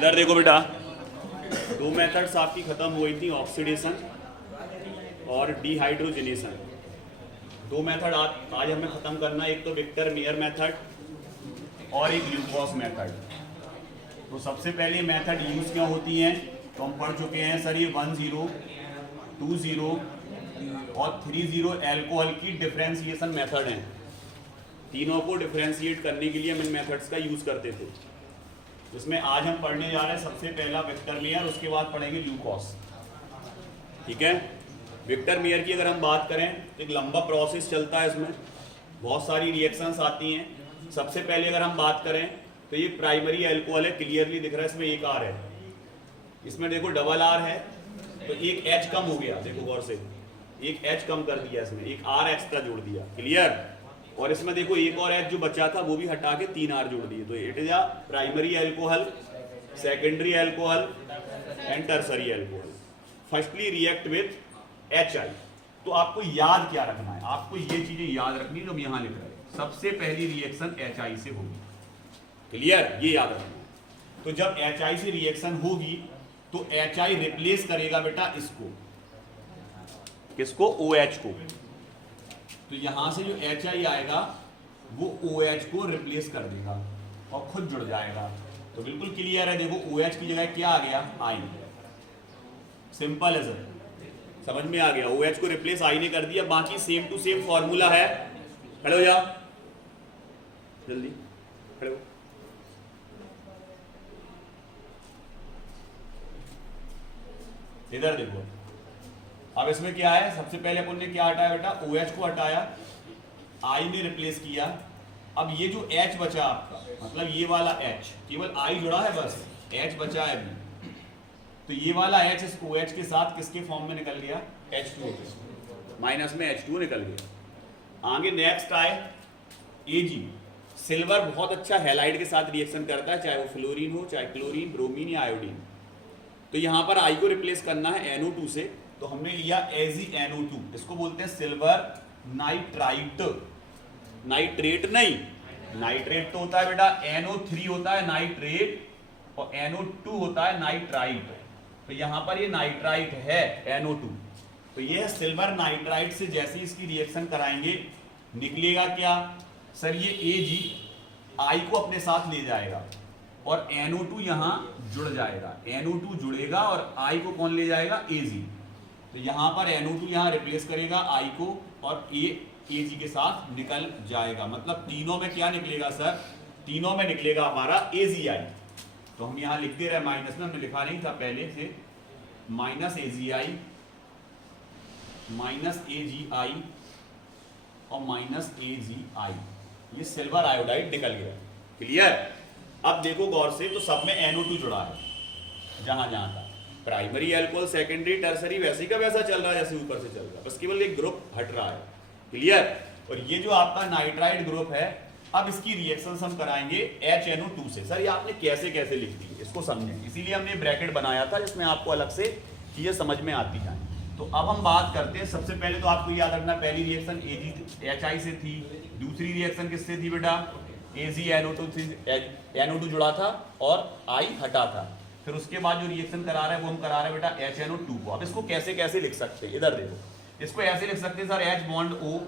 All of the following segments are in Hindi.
इधर देखो बेटा, दो मेथड्स आपकी खत्म हुई थी, ऑक्सीडेशन और डिहाइड्रोजनेशन। दो मेथड आज हमें खत्म करना है, एक तो विक्टर मेयर मेथड और एक ल्यूकोस मेथड। तो सबसे पहले मेथड यूज क्या होती हैं तो हम पढ़ चुके हैं सर, ये 10, 20 और 30 एल्कोहल की डिफरेंशिएशन मेथड हैं। तीनों को डिफरेंशिएट करने के लिए हम इन मेथड्स का यूज करते थे। जिसमें आज हम पढ़ने जा रहे हैं सबसे पहला विक्टर मेयर, उसके बाद पढ़ेंगे ल्यूकोस। ठीक है, विक्टर मेयर की अगर हम बात करें तो एक लंबा प्रोसेस चलता है, इसमें बहुत सारी रिएक्शंस आती हैं। सबसे पहले अगर हम बात करें तो ये प्राइमरी एल्कोहल है, क्लियरली दिख रहा है, इसमें एक आर है, इसमें देखो डबल आर है तो एक एच कम हो गया, देखो गौर से, एक एच कम कर दिया, इसमें एक आर एक्स्ट्रा जोड़ दिया, क्लियर। और इसमें देखो एक और एच जो बचा था वो भी हटा के 3 आर जोड़ दिए, तो it is a primary alcohol, secondary alcohol and tertiary alcohol. Firstly react with HI। तो आपको याद क्या रखना है, आपको ये चीजें याद रखनी है जो हम यहां लिख रहे हैं। सबसे पहली रिएक्शन HI से होगी, क्लियर, ये याद रखना है। तो जब HI से रिएक्शन होगी तो HI रिप्लेस करेगा बेटा इसको, किसको, OH को। तो यहां से जो HI आएगा वो OH को रिप्लेस कर देगा और खुद जुड़ जाएगा। तो बिल्कुल क्लियर है, देखो OH की जगह क्या आ गया, I। सिंपल है सर, समझ में आ गया। OH को रिप्लेस I ने कर दिया, बाकी सेम टू सेम फॉर्मूला है। खड़े हो जाओ, जल्दी खड़े हो। इधर देखो, अब इसमें क्या है, सबसे पहले अपन ने क्या हटाया बेटा, OH को हटाया, I ने रिप्लेस किया। अब ये जो H बचा आपका, मतलब ये वाला H, केवल I जुड़ा है बस, H बचा है अभी। तो ये वाला H इस OH के साथ किसके फॉर्म में निकल गया, H2O, माइनस में H2O निकल गया। आगे नेक्स्ट आए Ag। सिल्वर बहुत अच्छा हैलाइड के साथ रिएक्शन करता है, चाहे वो फ्लोरीन हो, चाहे क्लोरीन, ब्रोमीन या आयोडीन। तो यहां पर I को रिप्लेस करना है NO2 से, तो हमने लिया AgNO2, इसको बोलते हैं सिल्वर नाइट्राइट। नाइट्रेट नहीं, नाइट्रेट तो होता है बेटा NO3 होता है नाइट्रेट, और NO2 होता है नाइट्राइट। तो यहां पर ये नाइट्राइट है NO2, तो ये है सिल्वर नाइट्राइट से जैसे इसकी रिएक्शन कराएंगे निकलेगा क्या सर, ये Ag I को अपने साथ ले जाएगा और NO2 यहां जुड़ जाएगा, NO2 जुड़ेगा और I को कौन ले जाएगा, Ag। तो यहां पर NO2 यहां रिप्लेस करेगा I को और Ag के साथ निकल जाएगा। मतलब तीनों में क्या निकलेगा सर, तीनों में निकलेगा हमारा AgI। तो हम यहां लिख दे रहे हैं माइनस में, हमने लिखा नहीं था पहले से, माइनस AgI, माइनस AgI और माइनस AgI, ये सिल्वर आयोडाइड निकल गया, क्लियर। अब देखो गौर से, तो सब में NO2 जुड़ा है, जहां जहां था प्राइमरी एल्कोहल, सेकेंडरी, टर्सरी वैसे का वैसा चल रहा है जैसे ऊपर से चल रहा है, बस केवल एक ग्रुप हट रहा है, क्लियर। और ये जो आपका नाइट्राइट ग्रुप है, अब इसकी रिएक्शंस हम कराएंगे HNO2 से। सर ये आपने कैसे कैसे लिख दी, इसको समझें, इसीलिए हमने ब्रैकेट बनाया था जिसमें आपको अलग से चीजें समझ में आती जाए। तो अब हम बात करते हैं, सबसे पहले तो आपको याद रखना, पहली रिएक्शन HI से थी, दूसरी रिएक्शन किससे थी बेटा, AgNO2 जुड़ा था और I हटा था। फिर उसके बाद जो रिएक्शन करा रहे हैं वो हम करा रहे हैं बेटा HNO2 को। अब इसको कैसे कैसे लिख सकते हैं, इधर देखो, इसको ऐसे लिख सकते हैं sir, H bond O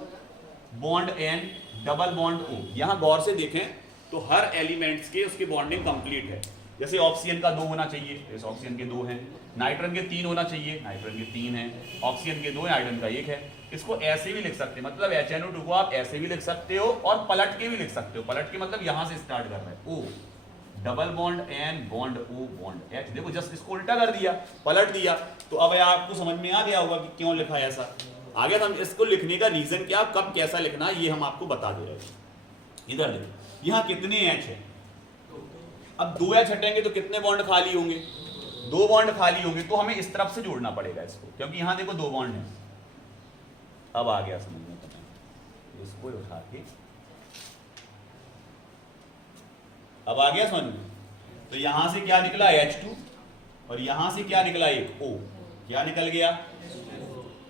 bond N double bond O। यहां गौर से देखें तो हर एलिमेंट्स के उसकी बॉन्डिंग कंप्लीट है। जैसे ऑक्सीजन का 2 होना चाहिए, जैसे ऑक्सीजन के 2 हैं, नाइट्रोजन के 3 होना चाहिए, नाइट्रोजन के 3 हैं, ऑक्सीजन के 2 है, हाइड्रोजन का 1 है। इसको ऐसे भी लिख सकते हैं, मतलब HNO2 को आप ऐसे भी लिख सकते हो और पलट के भी लिख सकते हो। पलट के मतलब यहां से स्टार्ट कर रहे हैं, O double bond N bond O bond H। देखो जस्ट इसको उल्टा कर दिया, पलट दिया, तो अब आपको समझ में आ गया होगा कि क्यों लिखा है ऐसा। आगे हम इसको लिखने का रीजन क्या, कब कैसा लिखना है, ये हम आपको बता दे रहे हैं। इधर देखो, यहां कितने H है, अब 2 H हटेंगे तो कितने बॉन्ड खाली होंगे, 2 बॉन्ड खाली होंगे, तो हमें इस तरफ से जोड़ना पड़ेगा इसको, क्योंकि यहां देखो 2 बॉन्ड है। अब आ गया समझ में, इसको उठा के, अब आ गया समझ में। तो यहां से क्या निकला H2 और यहां से क्या निकला, एक O, क्या निकल गया।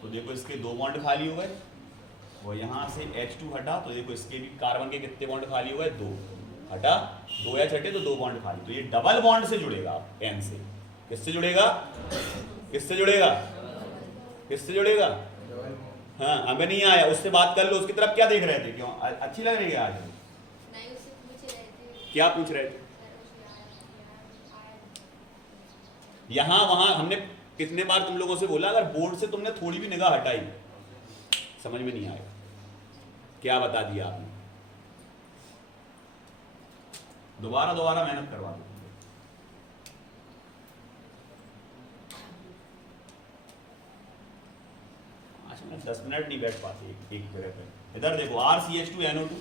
तो देखो इसके 2 बॉन्ड खाली हो गए, और यहां से H2 हटा तो देखो इसके भी कार्बन के कितने बॉन्ड खाली हो गए, 2। हटा, 2 H हटे तो 2 बॉन्ड खाली, तो ये डबल बॉन्ड से जुड़ेगा N से। किससे जुड़ेगा? किससे जुड़ेगा? किससे जुड़ेगा? हाँ, हमें नहीं आया, उससे बात कर लो। उसकी तरफ क्या देख रहे थे? क्यों अच्छी लग रही है आज? नहीं, उससे पूछ रहे थे। क्या पूछ रहे थे? यहां वहां हमने कितने बार तुम लोगों से बोला, अगर बोर्ड से तुमने थोड़ी भी निगाह हटाई समझ में नहीं आएगा। क्या बता दिया आपने? दोबारा दोबारा मेहनत करवा दो। अच्छा, मैं 10 मिनट नहीं बैठ पाते एक जगह पे। इधर देखो, RCH2NO2,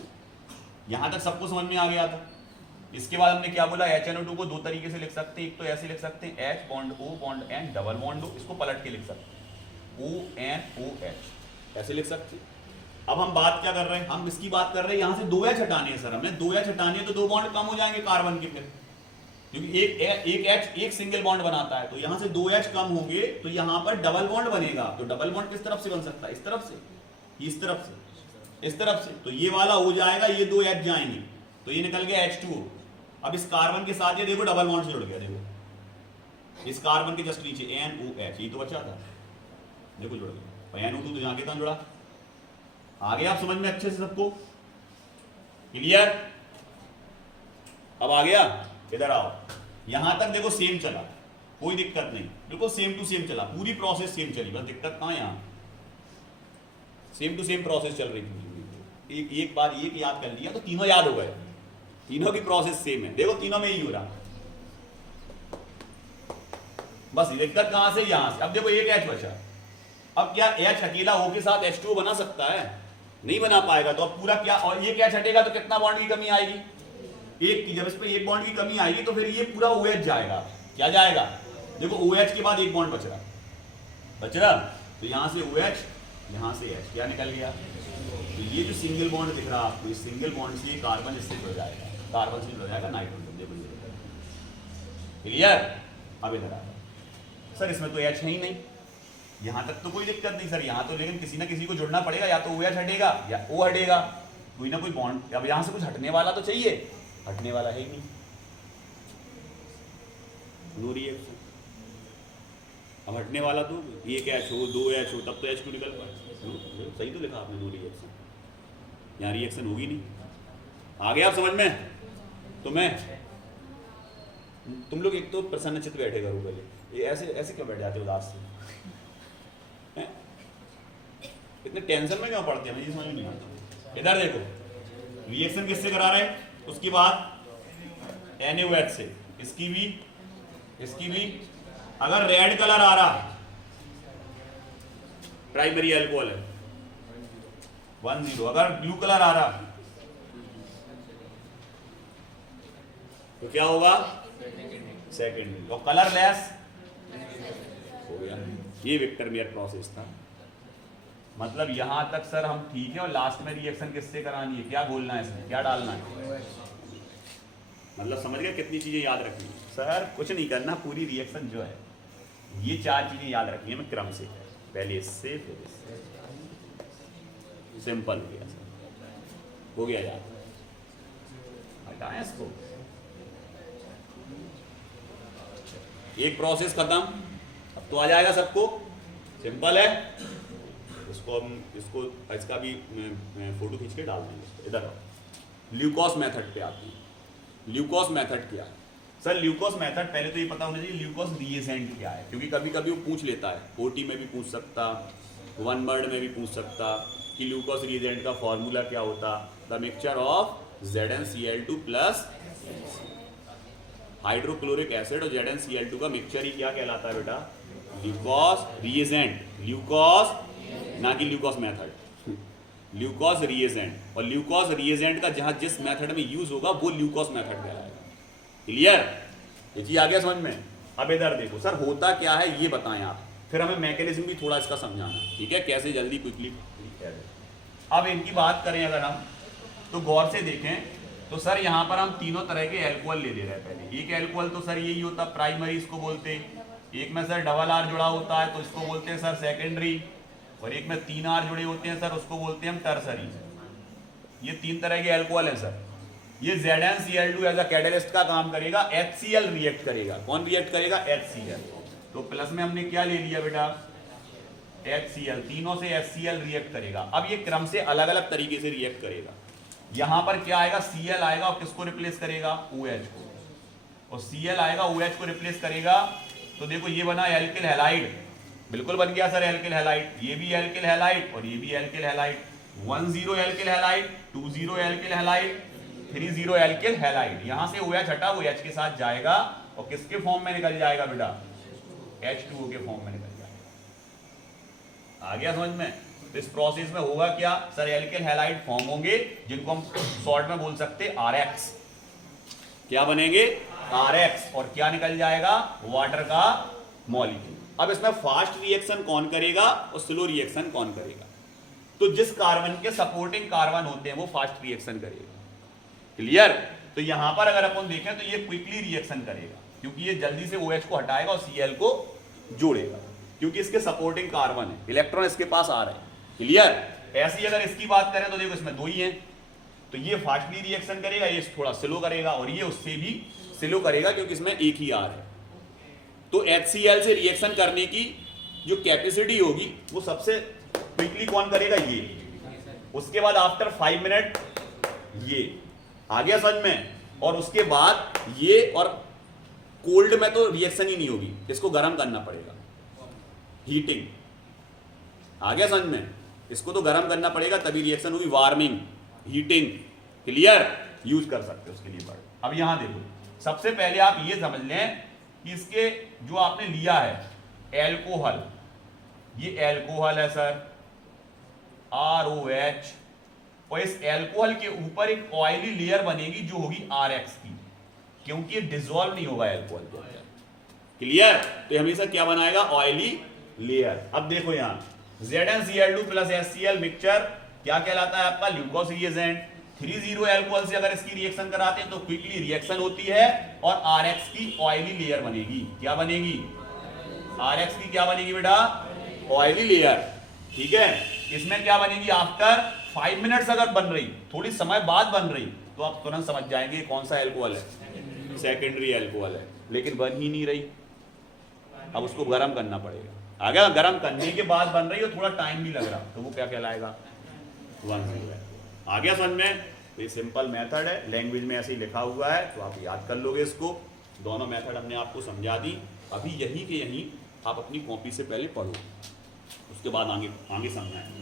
यहां तक सबको समझ में आ गया था। इसके बाद हमने क्या बोला? HNO2 को 2 तरीके से लिख सकते हैं। एक तो ऐसे लिख सकते हैं, H bond O bond N double bond O, इसको पलट के लिख सकते हैं ONOH, ऐसे लिख सकते हैं। अब हम बात क्या कर रहे हैं? हम इसकी बात कर रहे हैं, यहां से 2H हटाने हैं सर, हमें 2H हटाने हैं तो 2 बॉन्ड कम हो जाएंगे कार्बन के, फिर क्योंकि एक H एक सिंगल बॉन्ड बनाता है, तो यहां से 2H कम होंगे तो यहां पर डबल बॉन्ड बनेगा। तो डबल बॉन्ड किस तरफ से बन सकता है? इस तरफ से, इस तरफ से, इस तरफ से। तो ये वाला हो जाएगा, ये 2H जाएंगे तो ये निकल गया H2O। अब इस कार्बन के साथ ये देखो डबल बॉन्ड से जुड़ गया, देखो इस कार्बन के जस्ट नीचे NOH, ये तो बचा था, देखो जुड़ गया। NO2 तो यहाँ के जुड़ा। आ गया आप समझ में अच्छे से सबको? क्लियर? अब आ गया? इधर आओ, यहां तक देखो सेम चला, कोई दिक्कत नहीं, बिल्कुल सेम टू सेम चला, पूरी प्रोसेस सेम चली, बस दिक्कत कहां? यहां सेम टू सेम प्रोसेस चल रही थी। एक बार एक याद कर लिया तो तीनों याद हो गए, तीनों की प्रोसेस सेम है। देखो तीनों में ही हो रहा, बस दिक्कत कहां से? यहां से। अब देखो एक H बचा, अब क्या H अकेला O के साथ H2O बना सकता है? नहीं बना पाएगा। तो अब पूरा क्या, और ये H हटेगा तो कितना बॉन्ड की कमी आएगी? एक की। जब इस पे एक बॉन्ड की कमी आएगी तो फिर ये पूरा OH जाएगा। क्या जाएगा? देखो OH के बाद एक बॉन्ड बच रहा, तो यहां से OH, यहां से H, क्या निकल गया? तो ये जो सिंगल बॉन्ड दिख रहा है आपको, इस सिंगल बॉन्ड से कार्बन इससे जुड़ जाएगा, कार्बन से जुड़ जाएगा नाइट्रोजन। देखो क्लियर? अब इधर आ सर, इसमें तो H है ही नहीं, यहां तक तो कोई दिक्कत नहीं सर, यहां तो लेकिन किसी ना किसी को जुड़ना पड़ेगा, या तो OH हटेगा या O हटेगा, कोई ना कोई बॉन्ड। अब यहां से कुछ हटने वाला तो चाहिए, हटने वाला है ही नहीं, नो रिएक्शन। अब हटने वाला तो एक H हो, 2H हो, तब तो H2 निकल पाए। सही तो लिखा आपने, नो रिएक्शन, यहाँ रिएक्शन होगी नहीं। आ गया आप समझ में? तो मैं, तुम लोग एक तो प्रसन्नचित्त बैठे करो पहले, ये ऐसे ऐसे क्यों बैठ जाते हो उदास से? इतने टेंशन में क्यों पड़ते हैं, मुझे समझ में नहीं आता। इधर देखो, रिएक्शन किससे करा रहे हैं? उसके बाद NaOH से, इसकी भी। अगर रेड कलर आ रहा, प्राइमरी अल्कोहल है 10, अगर ब्लू कलर आ रहा तो क्या होगा? सेकेंडरी। और कलर लेस हो गया। ये विक्टर मेयर प्रोसेस था। मतलब यहां तक सर हम ठीक है, और लास्ट में रिएक्शन किससे करानी है? क्या बोलना है इसमें, क्या डालना है? मतलब समझ गए कितनी चीजें याद रखनी है? सर कुछ नहीं करना, पूरी रिएक्शन जो है ये 4 चीजें याद रखनी है मैं क्रम से, पहले इससे फिर इससे। सिंपल हो गया सर, हो गया याद। हटाएं इसको, एक प्रोसेस खत्म। अब तो आ जाएगा सबको, सिंपल है। इसको हम इसका भी फोटो खींच के डाल देंगे। इधर ल्यूकोस मेथड पे आते हैं। ल्यूकोस मेथड क्या है सर? ल्यूकोस मेथड पहले तो ये पता होना चाहिए ल्यूकोस रिएजेंट क्या है, क्योंकि कभी कभी वो पूछ लेता है, OT में भी पूछ सकता, 1 वर्ड में भी पूछ सकता कि ल्यूकोस रिएजेंट का फॉर्मूला क्या होता? The mixture of ZnCl2 plus hydrochloric acid और ZnCl2 का मिक्सचर ही क्या कहलाता है बेटा? ल्यूकोस रिएजेंट। ल्यूकोस, ना कि ल्यूकोस मेथड, ल्यूकोस रिएजेंट। और ल्यूकोस रिएजेंट का जहां जिस मेथड में यूज होगा वो ल्यूकोस मेथड कहलाएगा। क्लियर? ये चीज आ गया समझ में? अब इधर देखो सर, होता क्या है ये बताएं आप, फिर हमें मैकेनिज्म भी थोड़ा इसका समझाना, ठीक है? कैसे जल्दी क्विकली। अब इनकी बात करें अगर हम, तो गौर से देखें तो सर यहाँ पर हम तीनों तरह के एल्कोहल ले रहे हैं। पहले एक एल्कोहल तो सर यही होता प्राइमरी, इसको बोलते। एक में सर डबल R जुड़ा होता है तो इसको बोलते हैं सर सेकेंडरी, और एक में 3 R जुड़े होते हैं सर, उसको बोलते हैं हम टर्सरी। ये 3 तरह के एल्कोहल हैं सर, ये ZnCl2 एज अ कैटलिस्ट का काम करेगा, HCl रिएक्ट करेगा। कौन रिएक्ट करेगा? HCl। तो प्लस में हमने क्या ले लिया बेटा? HCl। तीनों से HCl रिएक्ट करेगा। अब ये क्रम से अलग अलग तरीके से रिएक्ट करेगा। यहां पर क्या आएगा? Cl आएगा और किसको रिप्लेस करेगा? OH को। और Cl आएगा OH को रिप्लेस करेगा। तो देखो ये बना एल्किल हैलाइड, बिल्कुल बन गया सर एल्किल हैलाइड। ये भी एल्किल हैलाइड और ये भी alkyl halide. 10 alkyl halide, 20 alkyl halide, 30 alkyl halide. यहां से OH हटा, वो H के साथ जाएगा और किसके फॉर्म में निकल जाएगा बेटा? H2O के फॉर्म में निकल जाएगा। आ गया समझ में? तो इस प्रोसेस में होगा क्या सर? एल्किल हैलाइड फॉर्म होंगे जिनको हम शॉर्ट में बोल सकते हैं RX। क्या बनेंगे? RX। और क्या निकल जाएगा? वाटर का मॉलिक्यूल। अब इसमें फास्ट रिएक्शन कौन करेगा और स्लो रिएक्शन कौन करेगा? तो जिस कार्बन के सपोर्टिंग कार्बन होते हैं वो फास्ट रिएक्शन करेगा। क्लियर? तो यहां पर अगर अपन देखें तो ये क्विकली रिएक्शन करेगा क्योंकि ये जल्दी से OH को हटाएगा और Cl को जोड़ेगा क्योंकि इसके सपोर्टिंग कार्बन है, इलेक्ट्रॉन इसके पास आ रहे हैं। क्लियर? ऐसी अगर इसकी बात करें तो देखो इसमें दो ही हैं, तो ये फास्टली रिएक्शन करेगा, ये थोड़ा स्लो करेगा और ये उससे भी स्लो करेगा क्योंकि इसमें एक ही R है। तो HCl से रिएक्शन करने की जो कैपेसिटी होगी वो सबसे क्विकली कौन करेगा? ये। उसके बाद आफ्टर 5 मिनट ये। आ गया समझ में? और उसके बाद ये। और कोल्ड में तो रिएक्शन ही नहीं होगी, इसको गर्म करना पड़ेगा, हीटिंग। आ गया समझ में? इसको तो गर्म करना पड़ेगा तभी रिएक्शन होगी, वार्मिंग, हीटिंग। क्लियर? यूज कर सकते हो उसके लिए वर्ड। अब यहां देखो, सबसे पहले आप ये समझ लें कि इसके जो आपने लिया है एल्कोहल, ये एल्कोहल है सर, ROH। और इस एल्कोहल के ऊपर एक ऑयली लेयर बनेगी जो होगी RX की, क्योंकि ये डिसॉल्व नहीं होगा एल्कोहल के अंदर। क्लियर? तो हमेशा क्या बनाएगा? Oily layer. अब देखो यहां ZnCl2 प्लस HCl मिक्सचर क्या कहलाता है आपका? ल्यूकोस रिएजेंट। 30 एल्कोहल से अगर इसकी रिएक्शन कराते हैं तो क्विकली रिएक्शन होती है और RX की ऑयली लेयर बनेगी। क्या बनेगी? RX की क्या बनेगी बेटा? Oily layer. ठीक है? इसमें क्या बनेगी? आफ्टर 5 मिनट्स अगर बन रही, थोड़ी समय बाद बन रही, तो आप तुरंत समझ जाएंगे कौन सा एल्कोहल है, सेकेंडरी एल्कोहल है। लेकिन बन ही नहीं रही, अब उसको गर्म करना पड़ेगा। अगर गर्म करने के बाद बन रही हो, थोड़ा टाइम भी लग रहा, तो वो क्या कहलाएगा? 10 है। आ गया समझ में? ये सिंपल मेथड है, लैंग्वेज में ऐसे ही लिखा हुआ है, तो आप याद कर लोगे इसको। दोनों मेथड हमने आपको समझा दी। अभी यहीं के यहीं आप अपनी कॉपी से पहले पढ़ो, उसके बाद आगे समझाएं।